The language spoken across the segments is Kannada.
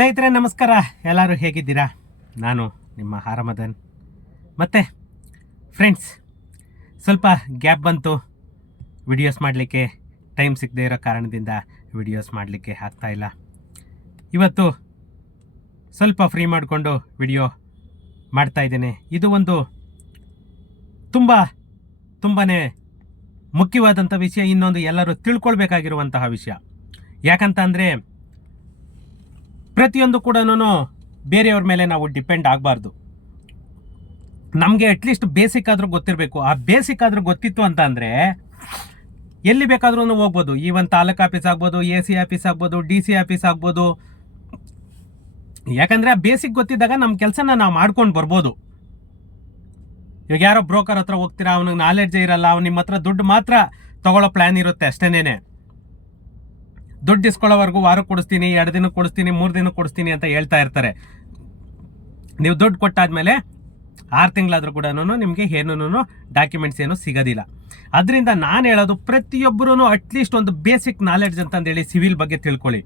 ಸ್ನೇಹಿತರೆ ನಮಸ್ಕಾರ. ಎಲ್ಲರೂ ಹೇಗಿದ್ದೀರಾ? ನಾನು ನಿಮ್ಮ ಹಾರಮದನ್. ಮತ್ತು ಫ್ರೆಂಡ್ಸ್, ಸ್ವಲ್ಪ ಗ್ಯಾಪ್ ಬಂತು ವಿಡಿಯೋಸ್ ಮಾಡಲಿಕ್ಕೆ. ಟೈಮ್ ಸಿಗದೇ ಇರೋ ಕಾರಣದಿಂದ ವಿಡಿಯೋಸ್ ಮಾಡಲಿಕ್ಕೆ ಆಗ್ತಾಯಿಲ್ಲ. ಇವತ್ತು ಸ್ವಲ್ಪ ಫ್ರೀ ಮಾಡಿಕೊಂಡು ವಿಡಿಯೋ ಮಾಡ್ತಾಯಿದ್ದೇನೆ. ಇದು ಒಂದು ತುಂಬಾ ಮುಖ್ಯವಾದಂಥ ವಿಷಯ, ಇನ್ನೊಂದು ಎಲ್ಲರೂ ತಿಳ್ಕೊಳ್ಬೇಕಾಗಿರುವಂತಹ ವಿಷಯ. ಯಾಕಂತ ಅಂದರೆ ಪ್ರತಿಯೊಂದು ಕೂಡ ಬೇರೆಯವ್ರ ಮೇಲೆ ನಾವು ಡಿಪೆಂಡ್ ಆಗಬಾರ್ದು. ನಮಗೆ ಅಟ್ಲೀಸ್ಟ್ ಬೇಸಿಕ್ ಆದರೂ ಗೊತ್ತಿರಬೇಕು. ಆ ಬೇಸಿಕ್ ಆದರೂ ಗೊತ್ತಿತ್ತು ಅಂತ ಅಂದರೆ ಎಲ್ಲಿ ಬೇಕಾದ್ರೂ ಹೋಗ್ಬೋದು. ಈವನ್ ತಾಲೂಕು ಆಫೀಸ್ ಆಗ್ಬೋದು, AC ಆಫೀಸ್ ಆಗ್ಬೋದು, DC ಆಫೀಸ್ ಆಗ್ಬೋದು. ಯಾಕಂದರೆ ಆ ಬೇಸಿಕ್ ಗೊತ್ತಿದ್ದಾಗ ನಮ್ಮ ಕೆಲಸನ ನಾವು ಮಾಡ್ಕೊಂಡು ಬರ್ಬೋದು. ಇವಾಗ ಯಾರೋ ಬ್ರೋಕರ್ ಹತ್ರ ಹೋಗ್ತೀರಾ, ಅವನಿಗೆ ನಾಲೆಡ್ಜೇ ಇರಲ್ಲ, ಅವ್ನು ನಿಮ್ಮ ಹತ್ರ ದುಡ್ಡು ಮಾತ್ರ ತಗೊಳ್ಳೋ ಪ್ಲ್ಯಾನ್ ಇರುತ್ತೆ ಅಷ್ಟೇನೇನೆ. ದುಡ್ಡು ಇಸ್ಕೊಳ್ಳೋವರೆಗೂ ವಾರಕ್ಕೆ ಕೊಡಿಸ್ತೀನಿ, 2 ದಿನಕ್ಕೆ ಕೊಡಿಸ್ತೀನಿ, 3 ದಿನಕ್ಕೆ ಕೊಡಿಸ್ತೀನಿ ಅಂತ ಹೇಳ್ತಾ ಇರ್ತಾರೆ. ನೀವು ದುಡ್ಡು ಕೊಟ್ಟಾದ್ಮೇಲೆ 6 ತಿಂಗಳಾದರೂ ಕೂಡ ನಿಮಗೆ ಏನೂ ಡಾಕ್ಯುಮೆಂಟ್ಸ್ ಏನು ಸಿಗೋದಿಲ್ಲ. ಅದರಿಂದ ನಾನು ಹೇಳೋದು, ಪ್ರತಿಯೊಬ್ಬರೂ ಅಟ್ಲೀಸ್ಟ್ ಒಂದು ಬೇಸಿಕ್ ನಾಲೆಡ್ಜ್ ಅಂತಂದೇಳಿ ಸಿವಿಲ್ ಬಗ್ಗೆ ತಿಳ್ಕೊಳ್ಳಿ.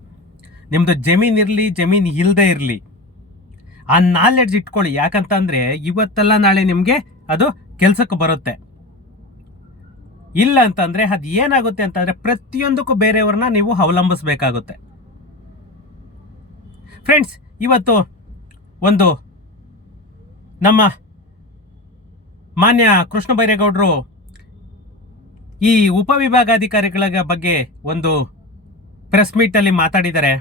ನಿಮ್ಮದು ಜಮೀನು ಇರಲಿ, ಜಮೀನು ಇಲ್ಲದೆ ಇರಲಿ, ಆ ನಾಲೆಡ್ಜ್ ಇಟ್ಕೊಳ್ಳಿ. ಯಾಕಂತಂದರೆ ಇವತ್ತೆಲ್ಲ ನಾಳೆ ನಿಮಗೆ ಅದು ಕೆಲಸಕ್ಕೆ ಬರುತ್ತೆ. ಇಲ್ಲ ಅಂತಂದರೆ ಅದು ಏನಾಗುತ್ತೆ ಅಂತಂದರೆ ಪ್ರತಿಯೊಂದಕ್ಕೂ ಬೇರೆಯವ್ರನ್ನ ನೀವು ಅವಲಂಬಿಸಬೇಕಾಗುತ್ತೆ. ಫ್ರೆಂಡ್ಸ್, ಇವತ್ತು ಒಂದು ನಮ್ಮ ಮಾನ್ಯ ಕೃಷ್ಣ ಬೈರೇಗೌಡರು ಈ ಉಪವಿಭಾಗಾಧಿಕಾರಿಗಳ ಬಗ್ಗೆ ಒಂದು ಪ್ರೆಸ್ ಮೀಟಲ್ಲಿ ಮಾತಾಡಿದ್ದಾರೆ.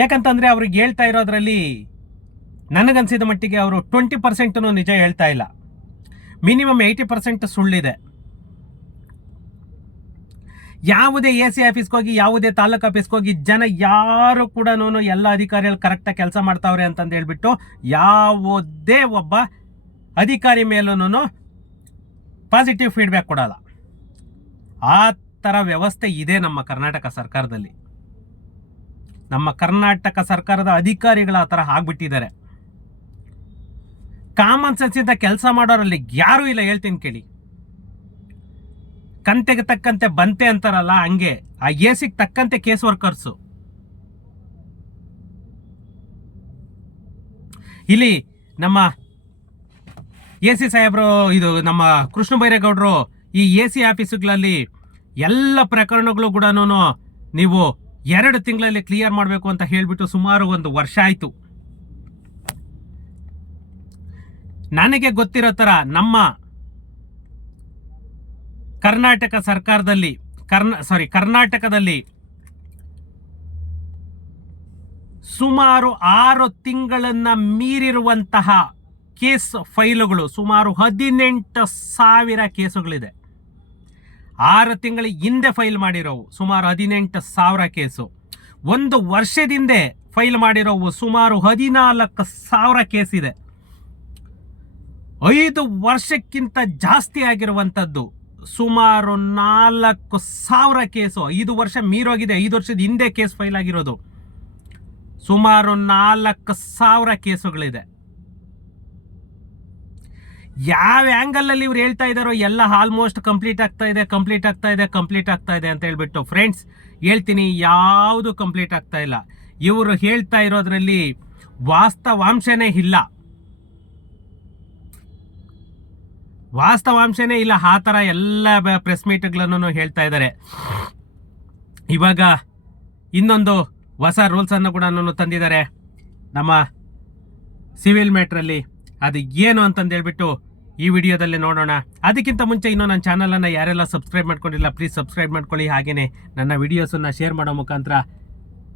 ಯಾಕಂತಂದರೆ ಅವ್ರಿಗೆ ಹೇಳ್ತಾ ಇರೋದ್ರಲ್ಲಿ ನನಗನ್ಸಿದ ಮಟ್ಟಿಗೆ ಅವರು 20% ನಿಜ ಹೇಳ್ತಾ ಇಲ್ಲ. ಮಿನಿಮಮ್ 80% ಸುಳ್ಳಿದೆ. ಯಾವುದೇ AC ಆಫೀಸ್ಗೆ ಹೋಗಿ, ಯಾವುದೇ ತಾಲೂಕು ಆಫೀಸ್ಗೆ ಹೋಗಿ ಜನ ಯಾರು ಕೂಡ ಎಲ್ಲ ಅಧಿಕಾರಿಗಳು ಕರೆಕ್ಟಾಗಿ ಕೆಲಸ ಮಾಡ್ತಾವ್ರೆ ಅಂತಂದು ಹೇಳ್ಬಿಟ್ಟು ಯಾವುದೇ ಒಬ್ಬ ಅಧಿಕಾರಿ ಮೇಲೂ ಪಾಸಿಟಿವ್ ಫೀಡ್ಬ್ಯಾಕ್ ಕೊಡಲ್ಲ. ಆ ಥರ ವ್ಯವಸ್ಥೆ ಇದೆ ನಮ್ಮ ಕರ್ನಾಟಕ ಸರ್ಕಾರದಲ್ಲಿ. ನಮ್ಮ ಕರ್ನಾಟಕ ಸರ್ಕಾರದ ಅಧಿಕಾರಿಗಳು ಆ ಥರ ಆಗ್ಬಿಟ್ಟಿದ್ದಾರೆ. ಕಾಮನ್ ಸೆನ್ಸಿಂದ ಕೆಲಸ ಮಾಡೋರಲ್ಲಿ ಯಾರೂ ಇಲ್ಲ. ಹೇಳ್ತೀನಿ ಕೇಳಿ. ಕಂತೆಗೆ ತಕ್ಕಂತೆ ಬಂತೆ ಅಂತಾರಲ್ಲ, ಹಂಗೆ ಆ ACಗೆ ತಕ್ಕಂತೆ ಕೇಸ್ ವರ್ಕರ್ಸು. ಇಲ್ಲಿ ನಮ್ಮ AC ಸಾಹೇಬರು, ಇದು ನಮ್ಮ ಕೃಷ್ಣ ಬೈರೇಗೌಡರು ಈ AC ಆಫೀಸುಗಳಲ್ಲಿ ಎಲ್ಲ ಪ್ರಕರಣಗಳು ಕೂಡ ನೀವು 2 ತಿಂಗಳಲ್ಲಿ ಕ್ಲಿಯರ್ ಮಾಡಬೇಕು ಅಂತ ಹೇಳಿಬಿಟ್ಟು ಸುಮಾರು 1 ವರ್ಷ ಆಯಿತು. ನನಗೆ ಗೊತ್ತಿರೋ ಥರ ನಮ್ಮ ಕರ್ನಾಟಕ ಸರ್ಕಾರದಲ್ಲಿ ಕರ್ನಾಟಕದಲ್ಲಿ ಸುಮಾರು 6 ತಿಂಗಳನ್ನು ಮೀರಿರುವಂತಹ ಕೇಸ್ ಫೈಲುಗಳು, ಸುಮಾರು 18,000 ಕೇಸುಗಳಿದೆ. 6 ತಿಂಗಳ ಹಿಂದೆ ಫೈಲ್ ಮಾಡಿರೋವು ಸುಮಾರು 18,000 ಕೇಸು. 1 ವರ್ಷದಿಂದ ಫೈಲ್ ಮಾಡಿರೋವು ಸುಮಾರು 14,000 ಕೇಸ್ ಇದೆ. 5 ವರ್ಷಕ್ಕಿಂತ ಜಾಸ್ತಿ ಆಗಿರುವಂಥದ್ದು ಸುಮಾರು 4,000 ಕೇಸು. 5 ವರ್ಷ ಮೀರೋಗಿದೆ. 5 ವರ್ಷದ ಹಿಂದೆ ಕೇಸ್ ಫೈಲ್ ಆಗಿರೋದು ಸುಮಾರು 4,000 ಕೇಸುಗಳಿದೆ. ಯಾವ ಆ್ಯಂಗಲಲ್ಲಿ ಇವ್ರು ಹೇಳ್ತಾ ಇದ್ದಾರೋ ಎಲ್ಲ ಆಲ್ಮೋಸ್ಟ್ ಕಂಪ್ಲೀಟ್ ಆಗ್ತಾ ಇದೆ ಅಂತ ಹೇಳ್ಬಿಟ್ಟು, ಫ್ರೆಂಡ್ಸ್ ಹೇಳ್ತೀನಿ, ಯಾವುದು ಕಂಪ್ಲೀಟ್ ಆಗ್ತಾ ಇಲ್ಲ. ಇವರು ಹೇಳ್ತಾ ಇರೋದ್ರಲ್ಲಿ ವಾಸ್ತವಾಂಶನೇ ಇಲ್ಲ. ಆ ಥರ ಎಲ್ಲ ಪ್ರೆಸ್ ಮೀಟ್ಗಳನ್ನು ಹೇಳ್ತಾ ಇದ್ದಾರೆ. ಇವಾಗ ಇನ್ನೊಂದು ಹೊಸ ರೂಲ್ಸನ್ನು ಕೂಡ ತಂದಿದ್ದಾರೆ ನಮ್ಮ ಸಿವಿಲ್ ಮ್ಯಾಟ್ರಲ್ಲಿ. ಅದು ಏನು ಅಂತಂದು ಹೇಳ್ಬಿಟ್ಟು ಈ ವಿಡಿಯೋದಲ್ಲಿ ನೋಡೋಣ. ಅದಕ್ಕಿಂತ ಮುಂಚೆ ಇನ್ನೂ ನನ್ನ ಚಾನಲನ್ನು ಯಾರೆಲ್ಲ ಸಬ್ಸ್ಕ್ರೈಬ್ ಮಾಡ್ಕೊಂಡಿಲ್ಲ, ಪ್ಲೀಸ್ ಸಬ್ಸ್ಕ್ರೈಬ್ ಮಾಡ್ಕೊಳ್ಳಿ. ಹಾಗೆಯೇ ನನ್ನ ವಿಡಿಯೋಸನ್ನು ಶೇರ್ ಮಾಡೋ ಮುಖಾಂತರ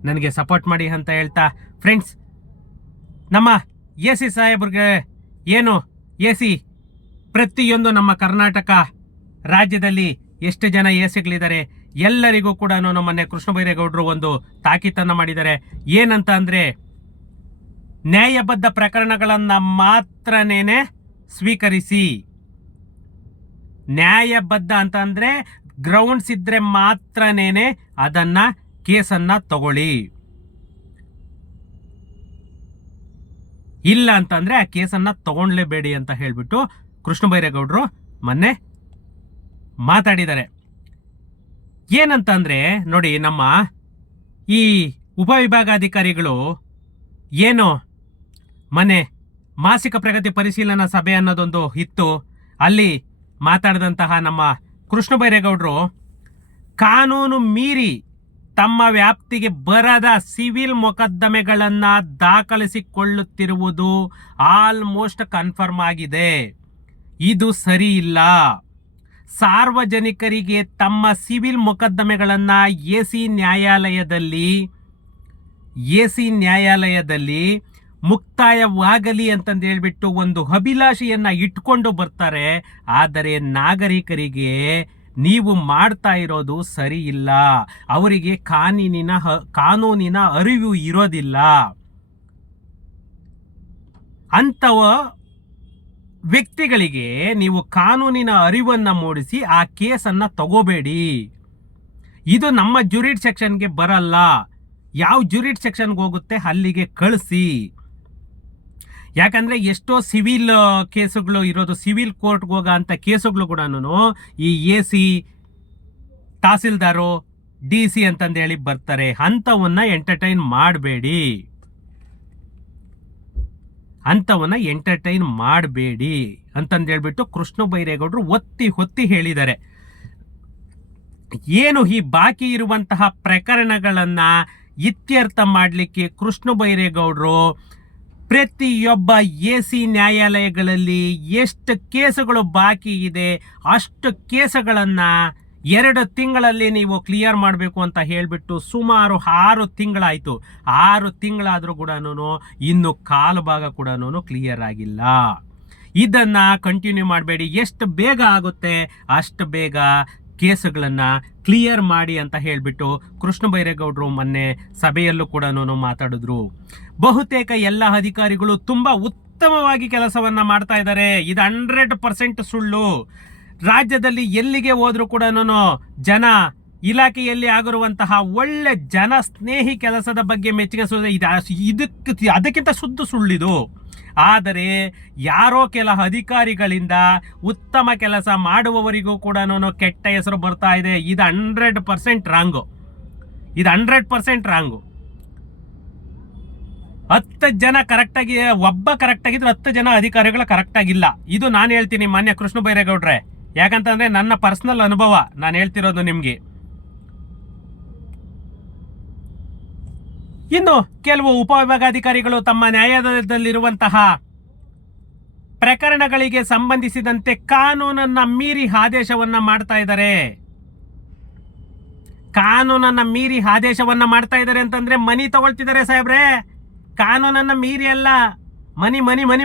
ನನಗೆ ಸಪೋರ್ಟ್ ಮಾಡಿ ಅಂತ ಹೇಳ್ತಾ, ಫ್ರೆಂಡ್ಸ್, ನಮ್ಮ AC ಸಾಹೇಬ್ರಿಗೆ ಏನು AC ಪ್ರತಿಯೊಂದು ನಮ್ಮ ಕರ್ನಾಟಕ ರಾಜ್ಯದಲ್ಲಿ ಎಷ್ಟು ಜನ ACಗಳಿದ್ದಾರೆ ಎಲ್ಲರಿಗೂ ಕೂಡ ನಮ್ಮನ್ನೇ ಕೃಷ್ಣ ಬೈರೇಗೌಡರು ಒಂದು ತಾಕೀತನ್ನು ಮಾಡಿದ್ದಾರೆ. ಏನಂತ ಅಂದರೆ, ನ್ಯಾಯಬದ್ಧ ಪ್ರಕರಣಗಳನ್ನು ಮಾತ್ರನೇ ಸ್ವೀಕರಿಸಿ. ನ್ಯಾಯಬದ್ಧ ಅಂತ ಅಂದರೆ ಗ್ರೌಂಡ್ಸ್ ಇದ್ರೆ ಮಾತ್ರನೇ ಅದನ್ನು ಕೇಸನ್ನು ತಗೊಳ್ಳಿ. ಇಲ್ಲ ಅಂತಂದರೆ ಆ ಕೇಸನ್ನು ತಗೊಳ್ಳೇಬೇಡಿ ಅಂತ ಹೇಳಿಬಿಟ್ಟು ಕೃಷ್ಣ ಬೈರೇಗೌಡರು ಮೊನ್ನೆ ಮಾತಾಡಿದ್ದಾರೆ. ಏನಂತ ಅಂದರೆ ನೋಡಿ, ನಮ್ಮ ಈ ಉಪವಿಭಾಗಾಧಿಕಾರಿಗಳು ಏನು ಮನೆ ಮಾಸಿಕ ಪ್ರಗತಿ ಪರಿಶೀಲನಾ ಸಭೆ ಅನ್ನೋದೊಂದು ಇತ್ತು. ಅಲ್ಲಿ ಮಾತಾಡಿದಂತಹ ನಮ್ಮ ಕೃಷ್ಣ ಬೈರೇಗೌಡರು ಕಾನೂನು ಮೀರಿ ತಮ್ಮ ವ್ಯಾಪ್ತಿಗೆ ಬರದ ಸಿವಿಲ್ ಮೊಕದ್ದಮೆಗಳನ್ನು ದಾಖಲಿಸಿಕೊಳ್ಳುತ್ತಿರುವುದು ಆಲ್ಮೋಸ್ಟ್ ಕನ್ಫರ್ಮ್ ಆಗಿದೆ. ಇದು ಸರಿ ಇಲ್ಲ. ಸಾರ್ವಜನಿಕರಿಗೆ ತಮ್ಮ ಸಿವಿಲ್ ಮೊಕದ್ದಮೆಗಳನ್ನು ಎಸಿ ನ್ಯಾಯಾಲಯದಲ್ಲಿ ಮುಕ್ತಾಯವಾಗಲಿ ಅಂತಂದು ಹೇಳ್ಬಿಟ್ಟು ಒಂದು ಅಭಿಲಾಷೆಯನ್ನು ಇಟ್ಕೊಂಡು ಬರ್ತಾರೆ. ಆದರೆ ನಾಗರಿಕರಿಗೆ ನೀವು ಮಾಡ್ತಾ ಇರೋದು ಸರಿ ಇಲ್ಲ. ಅವರಿಗೆ ಕಾನೂನಿನ ಅರಿವು ಇರೋದಿಲ್ಲ. ಅಂಥವ ವ್ಯಕ್ತಿಗಳಿಗೆ ನೀವು ಕಾನೂನಿನ ಅರಿವನ್ನು ಮೂಡಿಸಿ ಆ ಕೇಸನ್ನು ತಗೋಬೇಡಿ. ಇದು ನಮ್ಮ ಜ್ಯೂರಿಡ್ ಸೆಕ್ಷನ್ಗೆ ಬರಲ್ಲ. ಯಾವ ಜ್ಯೂರಿಡ್ ಸೆಕ್ಷನ್ಗೆ ಹೋಗುತ್ತೆ ಅಲ್ಲಿಗೆ ಕಳಿಸಿ. ಯಾಕಂದರೆ ಎಷ್ಟೋ ಸಿವಿಲ್ ಕೇಸುಗಳು ಇರೋದು ಸಿವಿಲ್ ಕೋರ್ಟ್ಗೆ ಹೋಗೋ ಅಂಥ ಕೇಸುಗಳು ಕೂಡ ಈ AC ತಹಸೀಲ್ದಾರು DC ಅಂತಂದೇಳಿ ಬರ್ತಾರೆ. ಅಂಥವನ್ನ ಎಂಟರ್ಟೈನ್ ಮಾಡಬೇಡಿ ಅಂತಂದೇಳ್ಬಿಟ್ಟು ಕೃಷ್ಣ ಬೈರೇಗೌಡರು ಒತ್ತಿ ಹೇಳಿದ್ದಾರೆ. ಏನು ಈ ಬಾಕಿ ಇರುವಂತಹ ಪ್ರಕರಣಗಳನ್ನು ಇತ್ಯರ್ಥ ಮಾಡಲಿಕ್ಕೆ ಕೃಷ್ಣ ಬೈರೇಗೌಡರು ಪ್ರತಿಯೊಬ್ಬ AC ನ್ಯಾಯಾಲಯಗಳಲ್ಲಿ ಎಷ್ಟು ಕೇಸುಗಳು ಬಾಕಿ ಇದೆ ಅಷ್ಟು ಕೇಸುಗಳನ್ನು 2 ತಿಂಗಳಲ್ಲಿ ನೀವು ಕ್ಲಿಯರ್ ಮಾಡಬೇಕು ಅಂತ ಹೇಳಿಬಿಟ್ಟು ಸುಮಾರು 6 ತಿಂಗಳಾಯಿತು. 6 ತಿಂಗಳಾದರೂ ಕೂಡ ಇನ್ನು ಕಾಲು ಭಾಗ ಕೂಡ ಕ್ಲಿಯರ್ ಆಗಿಲ್ಲ. ಇದನ್ನು ಕಂಟಿನ್ಯೂ ಮಾಡಬೇಡಿ. ಎಷ್ಟು ಬೇಗ ಆಗುತ್ತೆ ಅಷ್ಟು ಬೇಗ ಕೇಸುಗಳನ್ನು ಕ್ಲಿಯರ್ ಮಾಡಿ ಅಂತ ಹೇಳಿಬಿಟ್ಟು ಕೃಷ್ಣ ಬೈರೇಗೌಡರು ಮೊನ್ನೆ ಸಭೆಯಲ್ಲೂ ಕೂಡ ಮಾತಾಡಿದ್ರು. ಬಹುತೇಕ ಎಲ್ಲ ಅಧಿಕಾರಿಗಳು ತುಂಬ ಉತ್ತಮವಾಗಿ ಕೆಲಸವನ್ನು ಮಾಡ್ತಾ ಇದ್ದಾರೆ. ಇದು 100% ಸುಳ್ಳು. ರಾಜ್ಯದಲ್ಲಿ ಎಲ್ಲಿಗೆ ಹೋದ್ರೂ ಕೂಡ ಜನ ಇಲಾಖೆಯಲ್ಲಿ ಆಗಿರುವಂತಹ ಒಳ್ಳೆ ಜನ ಸ್ನೇಹಿ ಕೆಲಸದ ಬಗ್ಗೆ ಮೆಚ್ಚುಗೆ ಅದಕ್ಕಿಂತ ಸುಳ್ಳಿದು. ಆದರೆ ಯಾರೋ ಕೆಲ ಅಧಿಕಾರಿಗಳಿಂದ ಉತ್ತಮ ಕೆಲಸ ಮಾಡುವವರಿಗೂ ಕೂಡ ಕೆಟ್ಟ ಹೆಸರು ಬರ್ತಾ ಇದೆ. ಇದು 100% ರಾಂಗು. 10 ಜನ ಕರೆಕ್ಟಾಗಿ ಒಬ್ಬ ಕರೆಕ್ಟಾಗಿದ್ರೆ 10 ಜನ ಅಧಿಕಾರಿಗಳು ಕರೆಕ್ಟಾಗಿಲ್ಲ. ಇದು ನಾನು ಹೇಳ್ತೀನಿ ಮಾನ್ಯ ಕೃಷ್ಣ ಬೈರೇಗೌಡ್ರೆ. ಯಾಕಂತಂದ್ರೆ ನನ್ನ ಪರ್ಸನಲ್ ಅನುಭವ ನಾನು ಹೇಳ್ತಿರೋದು ನಿಮಗೆ. ಇನ್ನು ಕೆಲವು ಉಪವಿಭಾಗಾಧಿಕಾರಿಗಳು ತಮ್ಮ ನ್ಯಾಯಾಲಯದಲ್ಲಿರುವಂತಹ ಪ್ರಕರಣಗಳಿಗೆ ಸಂಬಂಧಿಸಿದಂತೆ ಕಾನೂನನ್ನ ಮೀರಿ ಆದೇಶವನ್ನ ಮಾಡ್ತಾ ಇದ್ದಾರೆ. ಅಂತಂದ್ರೆ ಮನಿ ತಗೊಳ್ತಿದ್ದಾರೆ ಸಾಹೇಬ್ರೆ. ಕಾನೂನನ್ನ ಮೀರಿ ಅಲ್ಲ. ಮನಿ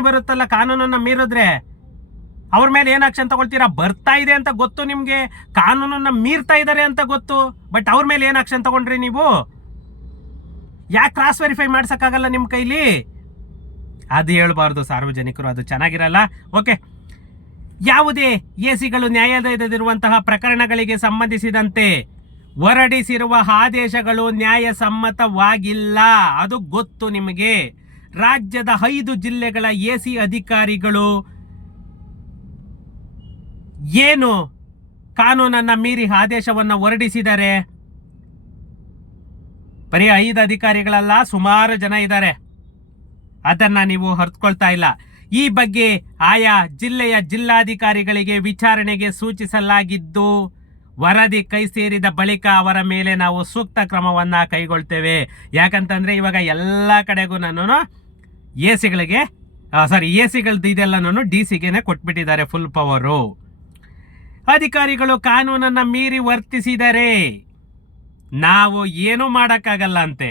ಬರುತ್ತಲ್ಲ, ಕಾನೂನನ್ನ ಮೀರಿದ್ರೆ ಅವ್ರ ಮೇಲೆ ಏನ್ ಆಕ್ಷನ್ ತಗೊಳ್ತೀರಾ? ಬರ್ತಾ ಇದೆ ಅಂತ ಗೊತ್ತು ನಿಮ್ಗೆ, ಕಾನೂನನ್ನ ಮೀರ್ತಾ ಇದ್ದಾರೆ ಅಂತ ಗೊತ್ತು. ಬಟ್ ಅವ್ರ ಮೇಲೆ ಏನ್ ಆಕ್ಷನ್ ತಗೊಂಡ್ರಿ ನೀವು? ಯಾಕೆ ಕ್ರಾಸ್ ವೆರಿಫೈ ಮಾಡ್ಸಕ್ಕಾಗಲ್ಲ ನಿಮ್ಮ ಕೈಲಿ? ಅದು ಹೇಳ್ಬಾರ್ದು ಸಾರ್ವಜನಿಕರು, ಅದು ಚೆನ್ನಾಗಿರಲ್ಲ. ಓಕೆ, ಯಾವುದೇ ಎಸಿಗಳು ನ್ಯಾಯಾಲಯದಲ್ಲಿರುವಂತಹ ಪ್ರಕರಣಗಳಿಗೆ ಸಂಬಂಧಿಸಿದಂತೆ ಹೊರಡಿಸಿರುವ ಆದೇಶಗಳು ನ್ಯಾಯಸಮ್ಮತವಾಗಿಲ್ಲ. ಅದು ಗೊತ್ತು ನಿಮಗೆ. ರಾಜ್ಯದ 5 ಜಿಲ್ಲೆಗಳ ಎಸಿ ಅಧಿಕಾರಿಗಳು ಏನು ಕಾನೂನನ್ನ ಮೀರಿ ಆದೇಶವನ್ನು ಹೊರಡಿಸಿದ್ದಾರೆ? ಬರೀ 5 ಅಧಿಕಾರಿಗಳಲ್ಲ, ಸುಮಾರು ಜನ ಇದ್ದಾರೆ. ಅದನ್ನ ನೀವು ಅರ್ಥಕೊಳ್ತಾ ಇಲ್ಲ. ಈ ಬಗ್ಗೆ ಆಯಾ ಜಿಲ್ಲೆಯ ಜಿಲ್ಲಾಧಿಕಾರಿಗಳಿಗೆ ವಿಚಾರಣೆಗೆ ಸೂಚಿಸಲಾಗಿದ್ದು, ವರದಿ ಕೈ ಸೇರಿದ ಬಳಿಕ ಅವರ ಮೇಲೆ ನಾವು ಸೂಕ್ತ ಕ್ರಮವನ್ನ ಕೈಗೊಳ್ತೇವೆ. ಯಾಕಂತಂದ್ರೆ ಇವಾಗ ಎಲ್ಲ ಕಡೆಗೂ ನಾನು ಎಸಿಗಳದ್ದು ಇದೆಲ್ಲ DCಗೆನೆ ಕೊಟ್ಬಿಟ್ಟಿದ್ದಾರೆ ಫುಲ್ ಪವರು. ಅಧಿಕಾರಿಗಳು ಕಾನೂನನ್ನ ಮೀರಿ ವರ್ತಿಸಿದರೆ ನಾವು ಏನೂ ಮಾಡೋಕ್ಕಾಗಲ್ಲ ಅಂತೆ.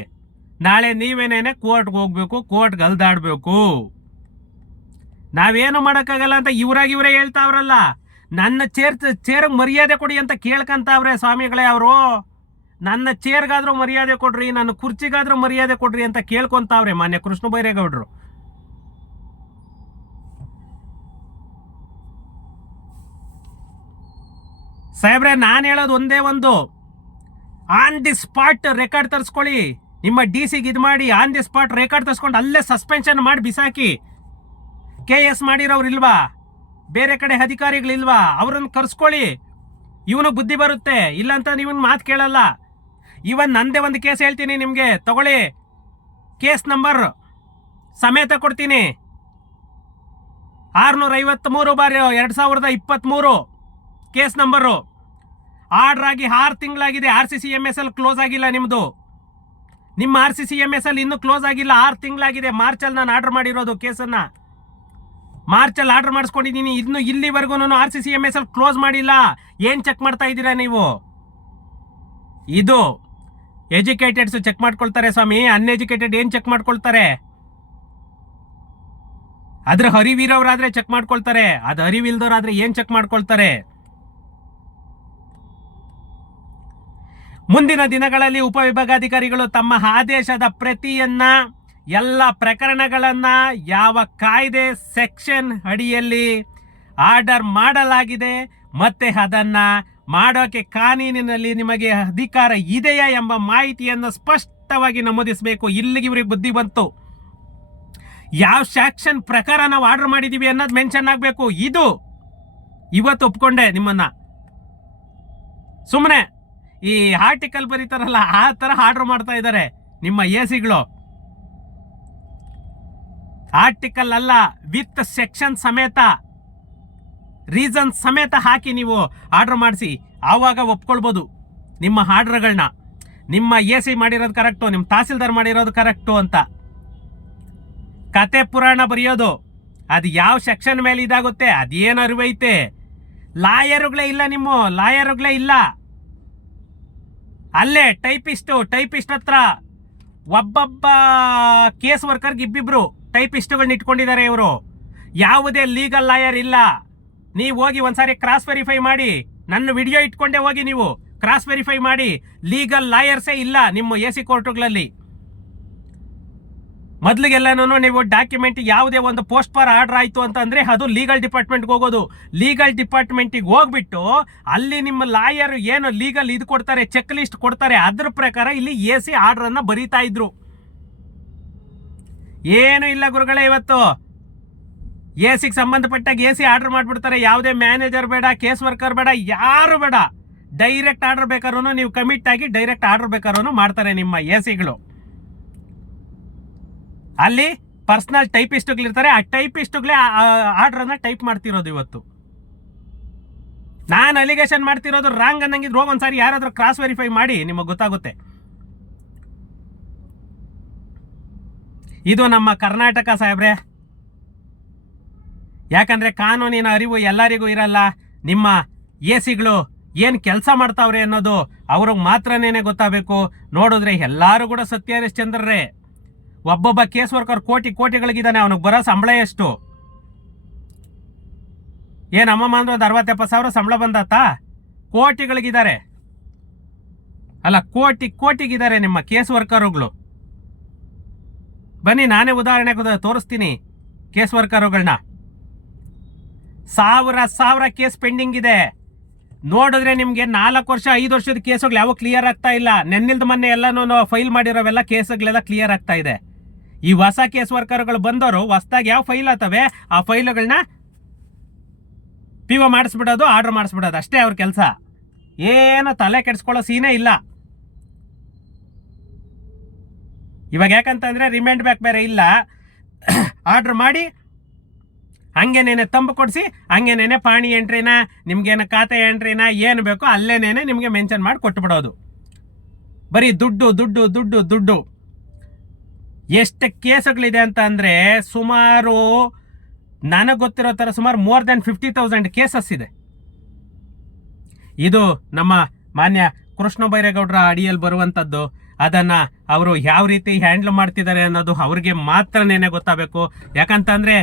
ನಾಳೆ ನೀವೇನೇನೆ ಕೋರ್ಟ್ಗೆ ಹೋಗ್ಬೇಕು, ಕೋರ್ಟ್ಗೆ ಅಲ್ದಾಡ್ಬೇಕು. ನಾವೇನು ಮಾಡೋಕ್ಕಾಗಲ್ಲ ಅಂತ ಇವರೇ ಹೇಳ್ತಾವ್ರಲ್ಲ. ನನ್ನ ಚೇರ್ಗೆ ಮರ್ಯಾದೆ ಕೊಡಿ ಅಂತ ಕೇಳ್ಕಂತಾವ್ರೆ ಸ್ವಾಮಿಗಳೇ ಅವರು. ನನ್ನ ಚೇರ್ಗಾದ್ರೂ ಮರ್ಯಾದೆ ಕೊಡ್ರಿ, ನನ್ನ ಕುರ್ಚಿಗಾದ್ರೂ ಮರ್ಯಾದೆ ಕೊಡ್ರಿ ಅಂತ ಕೇಳ್ಕೊಂತಾವ್ರೆ ಮಾನ್ಯ ಕೃಷ್ಣ ಬೈರೇಗೌಡರು. ಸಾಹೇಬ್ರೆ, ನಾನು ಹೇಳೋದು ಒಂದೇ ಒಂದು, ಆನ್ ದಿ ಸ್ಪಾಟ್ ರೆಕಾರ್ಡ್ ತರಿಸ್ಕೊಳ್ಳಿ. ನಿಮ್ಮ DCಗೆ ಇದು ಮಾಡಿ ಆನ್ ದಿ ಸ್ಪಾಟ್ ರೆಕಾರ್ಡ್ ತರಿಸ್ಕೊಂಡು ಅಲ್ಲೇ ಸಸ್ಪೆನ್ಷನ್ ಮಾಡಿ ಬಿಸಾಕಿ. KS ಮಾಡಿರೋರು ಇಲ್ವಾ? ಬೇರೆ ಕಡೆ ಅಧಿಕಾರಿಗಳಿಲ್ವಾ? ಅವ್ರನ್ನ ಕರ್ಸ್ಕೊಳ್ಳಿ. ಇವನು ಬುದ್ಧಿ ಬರುತ್ತೆ. ಇಲ್ಲಂತ ನೀವನ್ ಮಾತು ಕೇಳಲ್ಲ. ಇವನ್ ನಂದೇ ಒಂದು ಕೇಸ್ ಹೇಳ್ತೀನಿ ನಿಮಗೆ, ತಗೊಳ್ಳಿ. ಕೇಸ್ ನಂಬರ್ ಸಮೇತ ಕೊಡ್ತೀನಿ. 653/2023 ಕೇಸ್ ನಂಬರು. ಆರ್ಡರ್ ಆಗಿ 6 ತಿಂಗಳಾಗಿದೆ. RCCMSL ಕ್ಲೋಸ್ ಆಗಿಲ್ಲ ನಿಮ್ಮದು. ನಿಮ್ಮ RCCMSL ಇನ್ನೂ ಕ್ಲೋಸ್ ಆಗಿಲ್ಲ. 6 ತಿಂಗಳಾಗಿದೆ. ಮಾರ್ಚಲ್ಲಿ ನಾನು ಆರ್ಡರ್ ಮಾಡಿರೋದು ಕೇಸನ್ನು. ಮಾರ್ಚಲ್ಲಿ ಆರ್ಡರ್ ಮಾಡಿಸ್ಕೊಂಡಿದ್ದೀನಿ. ಇನ್ನು ಇಲ್ಲಿವರೆಗೂ RCCMSL ಕ್ಲೋಸ್ ಮಾಡಿಲ್ಲ. ಏನು ಚೆಕ್ ಮಾಡ್ತಾ ಇದ್ದೀರಾ ನೀವು? ಇದು ಎಜುಕೇಟೆಡ್ಸ್ ಚೆಕ್ ಮಾಡ್ಕೊಳ್ತಾರೆ ಸ್ವಾಮಿ. ಅನ್ಎಜುಕೇಟೆಡ್ ಏನು ಚೆಕ್ ಮಾಡ್ಕೊಳ್ತಾರೆ? ಅದ್ರ ಹರಿವಿರೋರಾದ್ರೆ ಚೆಕ್ ಮಾಡ್ಕೊಳ್ತಾರೆ. ಅದು ಹರಿವಿಲ್ದವ್ರಾದ್ರೆ ಏನು ಚೆಕ್ ಮಾಡ್ಕೊಳ್ತಾರೆ? ಮುಂದಿನ ದಿನಗಳಲ್ಲಿ ಉಪವಿಭಾಗಾಧಿಕಾರಿಗಳು ತಮ್ಮ ಆದೇಶದ ಪ್ರತಿಯನ್ನ, ಎಲ್ಲ ಪ್ರಕರಣಗಳನ್ನ ಯಾವ ಕಾಯ್ದೆ ಸೆಕ್ಷನ್ ಅಡಿಯಲ್ಲಿ ಆರ್ಡರ್ ಮಾಡಲಾಗಿದೆ ಮತ್ತೆ ಅದನ್ನ ಮಾಡೋಕೆ ಕಾನೂನಿನಲ್ಲಿ ನಿಮಗೆ ಅಧಿಕಾರ ಇದೆಯಾ ಎಂಬ ಮಾಹಿತಿಯನ್ನು ಸ್ಪಷ್ಟವಾಗಿ ನಮೂದಿಸಬೇಕು. ಇಲ್ಲಿಗೆ ಇವ್ರಿಗೆ ಬುದ್ಧಿ ಬಂತು. ಯಾವ ಸೆಕ್ಷನ್ ಪ್ರಕಾರ ನಾವು ಆರ್ಡರ್ ಮಾಡಿದೀವಿ ಅನ್ನೋದು ಮೆನ್ಷನ್ ಆಗಬೇಕು. ಇದು ಇವತ್ತು ಒಪ್ಕೊಂಡೆ ನಿಮ್ಮನ್ನ. ಸುಮ್ಮನೆ ಈ ಆರ್ಟಿಕಲ್ ಬರೀತಾರಲ್ಲ ಆ ತರ ಆರ್ಡರ್ ಮಾಡ್ತಾ ಇದ್ದಾರೆ ನಿಮ್ಮ ಎಸಿಗಳು. ಆರ್ಟಿಕಲ್ ಅಲ್ಲ, ವಿತ್ ಸೆಕ್ಷನ್ ಸಮೇತ, ರೀಸನ್ ಸಮೇತ ಹಾಕಿ ನೀವು ಆರ್ಡರ್ ಮಾಡಿಸಿ. ಆವಾಗ ಒಪ್ಕೊಳ್ಬೋದು ನಿಮ್ಮ ಆರ್ಡರ್ಗಳನ್ನ. ನಿಮ್ಮ ಎಸಿ ಮಾಡಿರೋದು ಕರೆಕ್ಟು, ನಿಮ್ಮ ತಹಸೀಲ್ದಾರ್ ಮಾಡಿರೋದು ಕರೆಕ್ಟು ಅಂತ. ಕತೆ ಪುರಾಣ ಬರೆಯೋದು ಅದು ಯಾವ ಸೆಕ್ಷನ್ ಮೇಲೆ ಇದಾಗುತ್ತೆ ಅದೇನು ಅರಿವೈತೆ. ಲಾಯರುಗಳೇ ಇಲ್ಲ, ನಿಮ್ಮ ಲಾಯರುಗಳೇ ಇಲ್ಲ. ಅಲ್ಲೇ ಟೈಪಿಸ್ಟ್ ಹತ್ರ ಒಬ್ಬೊಬ್ಬ ಕೇಸ್ ವರ್ಕರ್ಗೆ ಇಬ್ಬಿಬ್ರು ಟೈಪಿಸ್ಟ್ಗಳನ್ನ ಇಟ್ಕೊಂಡಿದ್ದಾರೆ ಇವರು. ಯಾವುದೇ ಲೀಗಲ್ ಲಾಯರ್ ಇಲ್ಲ. ನೀವು ಹೋಗಿ ಒಂದ್ಸಾರಿ ಕ್ರಾಸ್ ವೆರಿಫೈ ಮಾಡಿ, ನನ್ನ ವಿಡಿಯೋ ಇಟ್ಕೊಂಡೆ ಹೋಗಿ ನೀವು ಕ್ರಾಸ್ ವೆರಿಫೈ ಮಾಡಿ. ಲೀಗಲ್ ಲಾಯರ್ಸೇ ಇಲ್ಲ ನಿಮ್ಮ ಎಸಿ ಕೋರ್ಟುಗಳಲ್ಲಿ. ಮೊದಲಿಗೆಲ್ಲನೂ ನೀವು ಡಾಕ್ಯುಮೆಂಟ್ ಯಾವುದೇ ಒಂದು ಪೋಸ್ಟ್ ಫಾರ್ ಆರ್ಡರ್ ಆಯಿತು ಅಂತಂದರೆ ಅದು ಲೀಗಲ್ ಡಿಪಾರ್ಟ್ಮೆಂಟ್ಗೆ ಹೋಗೋದು. ಲೀಗಲ್ ಡಿಪಾರ್ಟ್ಮೆಂಟಿಗೆ ಹೋಗ್ಬಿಟ್ಟು ಅಲ್ಲಿ ನಿಮ್ಮ ಲಾಯರ್ ಏನು ಲೀಗಲ್ ಇದು ಕೊಡ್ತಾರೆ, ಚೆಕ್ ಲಿಸ್ಟ್ ಕೊಡ್ತಾರೆ, ಅದ್ರ ಪ್ರಕಾರ ಇಲ್ಲಿ ಎಸಿ ಆರ್ಡರನ್ನು ಬರೀತಾ ಇದ್ರು. ಏನು ಇಲ್ಲ ಗುರುಗಳೇ, ಇವತ್ತು ಎಸಿಗೆ ಸಂಬಂಧಪಟ್ಟಾಗ ಎಸಿ ಆರ್ಡರ್ ಮಾಡಿಬಿಡ್ತಾರೆ. ಯಾವುದೇ ಮ್ಯಾನೇಜರ್ ಬೇಡ, ಕೇಸ್ ವರ್ಕರ್ ಬೇಡ, ಯಾರು ಬೇಡ. ಡೈರೆಕ್ಟ್ ಆರ್ಡರ್ ಬೇಕಾದ್ರೂ ನೀವು ಕಮಿಟ್ ಆಗಿ ಡೈರೆಕ್ಟ್ ಆರ್ಡರ್ ಬೇಕಾದ್ರೂ ಮಾಡ್ತಾರೆ ನಿಮ್ಮ ಎಸಿಗಳು. ಅಲ್ಲಿ ಪರ್ಸನಲ್ ಟೈಪಿಸ್ಟ್ಗಳಿರ್ತಾರೆ. ಆ ಟೈಪಿಸ್ಟ್ಗಳೇ ಆರ್ಡರನ್ನು ಟೈಪ್ ಮಾಡ್ತಿರೋದು ಇವತ್ತು. ನಾನು ಅಲಿಗೇಷನ್ ಮಾಡ್ತಿರೋದು ರಾಂಗ್ ಅನ್ನಂಗಿದ್ರು ಹೋಗಿ ಒಂದ್ಸಾರಿ ಯಾರಾದ್ರೂ ಕ್ರಾಸ್ ವೆರಿಫೈ ಮಾಡಿ, ನಿಮಗೆ ಗೊತ್ತಾಗುತ್ತೆ. ಇದು ನಮ್ಮ ಕರ್ನಾಟಕ ಸಾಹೇಬ್ರೆ. ಯಾಕಂದ್ರೆ ಕಾನೂನಿನ ಅರಿವು ಎಲ್ಲರಿಗೂ ಇರಲ್ಲ. ನಿಮ್ಮ ಎಸಿಗಳು ಏನು ಕೆಲಸ ಮಾಡ್ತಾವ್ರೆ ಅನ್ನೋದು ಅವ್ರಿಗೆ ಮಾತ್ರನೇ ಗೊತ್ತಾಗಬೇಕು. ನೋಡಿದ್ರೆ ಎಲ್ಲರೂ ಕೂಡ ಸತ್ಯ ಹರಿಶ್ಚಂದ್ರರೇ. ಒಬ್ಬೊಬ್ಬ ಕೇಸ್ ವರ್ಕರ್ ಕೋಟಿಗಳಿಗಿದ್ದಾನೆ. ಅವನಿಗೆ ಬರೋ ಸಂಬಳ ಎಷ್ಟು? ಏನಮ್ಮ ಅಂದ್ರೆ ಒಂದು 60-70 ಸಾವಿರ ಸಂಬಳ ಬಂದಾತ? ಕೋಟಿಗಳಿಗಿದ್ದಾರೆ ಅಲ್ಲ, ಕೋಟಿಗಿದ್ದಾರೆ ನಿಮ್ಮ ಕೇಸ್ ವರ್ಕರುಗಳು. ಬನ್ನಿ, ನಾನೇ ಉದಾಹರಣೆ ತೋರಿಸ್ತೀನಿ ಕೇಸ್ ವರ್ಕರುಗಳನ್ನ. ಸಾವಿರ ಕೇಸ್ ಪೆಂಡಿಂಗ್ ಇದೆ. ನೋಡಿದ್ರೆ ನಿಮಗೆ 4 ವರ್ಷ 5 ವರ್ಷದ ಕೇಸುಗಳು ಯಾವ ಕ್ಲಿಯರ್ ಆಗ್ತಾ ಇಲ್ಲ. ನೆನ್ನಿಲ್ದ ಮೊನ್ನೆ ಎಲ್ಲನೂ ಫೈಲ್ ಮಾಡಿರೋವೆಲ್ಲ ಕೇಸುಗಳೆಲ್ಲ ಕ್ಲಿಯರ್ ಆಗ್ತಾ ಇದೆ. ಈ ಹೊಸ ಕೇಸ್ ವರ್ಕರ್ಗಳು ಬಂದವರು ಹೊಸದಾಗಿ ಯಾವ ಫೈಲ್ ಆಗ್ತವೆ ಆ ಫೈಲ್ಗಳನ್ನ PO ಮಾಡಿಸ್ಬಿಡೋದು, ಆರ್ಡರ್ ಮಾಡಿಸ್ಬಿಡೋದು, ಅಷ್ಟೇ ಅವ್ರ ಕೆಲಸ. ಏನು ತಲೆ ಕೆಡಿಸ್ಕೊಳ್ಳೋ ಸೀನೇ ಇಲ್ಲ ಇವಾಗ. ಯಾಕಂತಂದ್ರೆ ರಿಮೈಂಡ್ ಬ್ಯಾಕ್ ಬೇರೆ ಇಲ್ಲ. ಆರ್ಡರ್ ಮಾಡಿ ಹಂಗೇನೇನೆ ತಂಬು ಕೊಡಿಸಿ, ಹಂಗೇನೇನೆ ಪಾಣಿ ಎಂಟ್ರಿನ, ನಿಮ್ಗೇನು ಖಾತೆ ಎಂಟ್ರಿನ ಏನು ಬೇಕೋ ಅಲ್ಲೇನೇನೆ ನಿಮಗೆ ಮೆನ್ಷನ್ ಮಾಡಿ ಕೊಟ್ಟುಬಿಡೋದು. ಬರೀ ದುಡ್ಡು. ಎಷ್ಟು ಕೇಸುಗಳಿದೆ ಅಂತ ಅಂದರೆ ಸುಮಾರು, ನನಗೆ ಗೊತ್ತಿರೋ ಥರ ಸುಮಾರು more than 50,000 ಕೇಸಸ್ ಇದೆ. ಇದು ನಮ್ಮ ಮಾನ್ಯ ಕೃಷ್ಣ ಬೈರೇಗೌಡರ ಅಡಿಯಲ್ಲಿ ಬರುವಂಥದ್ದು. ಅದನ್ನು ಅವರು ಯಾವ ರೀತಿ ಹ್ಯಾಂಡಲ್ ಮಾಡ್ತಿದ್ದಾರೆ ಅನ್ನೋದು ಅವ್ರಿಗೆ ಮಾತ್ರನೇ ಗೊತ್ತಾಗಬೇಕು. ಯಾಕಂತಂದರೆ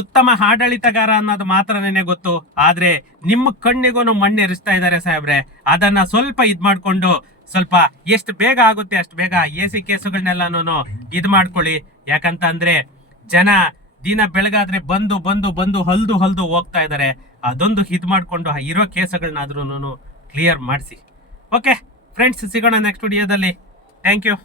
ಉತ್ತಮ ಆಡಳಿತಗಾರ ಅನ್ನೋದು ಮಾತ್ರನೇ ಗೊತ್ತು. ಆದರೆ ನಿಮ್ಮ ಕಣ್ಣಿಗೂ ಮಣ್ಣು ಎರಿಸ್ತಾ ಇದ್ದಾರೆ ಸಾಹೇಬ್ರೆ. ಅದನ್ನು ಸ್ವಲ್ಪ ಇದು ಮಾಡಿಕೊಂಡು ಸ್ವಲ್ಪ ಎಷ್ಟು ಬೇಗ ಆಗುತ್ತೆ ಅಷ್ಟು ಬೇಗ ಎಸಿ ಕೇಸುಗಳನ್ನೆಲ್ಲನೂ ಇದು ಮಾಡ್ಕೊಳ್ಳಿ. ಯಾಕಂತಂದರೆ ಜನ ದಿನ ಬೆಳಗಾದ್ರೆ ಬಂದು ಹಲ್ದು ಹೋಗ್ತಾ ಇದ್ದಾರೆ. ಅದೊಂದು ಇದು ಮಾಡಿಕೊಂಡು ಇರೋ ಕೇಸುಗಳನ್ನಾದ್ರೂ ಕ್ಲಿಯರ್ ಮಾಡಿಸಿ. ಓಕೆ ಫ್ರೆಂಡ್ಸ್, ಸಿಗೋಣ ನೆಕ್ಸ್ಟ್ ವಿಡಿಯೋದಲ್ಲಿ. Thank you.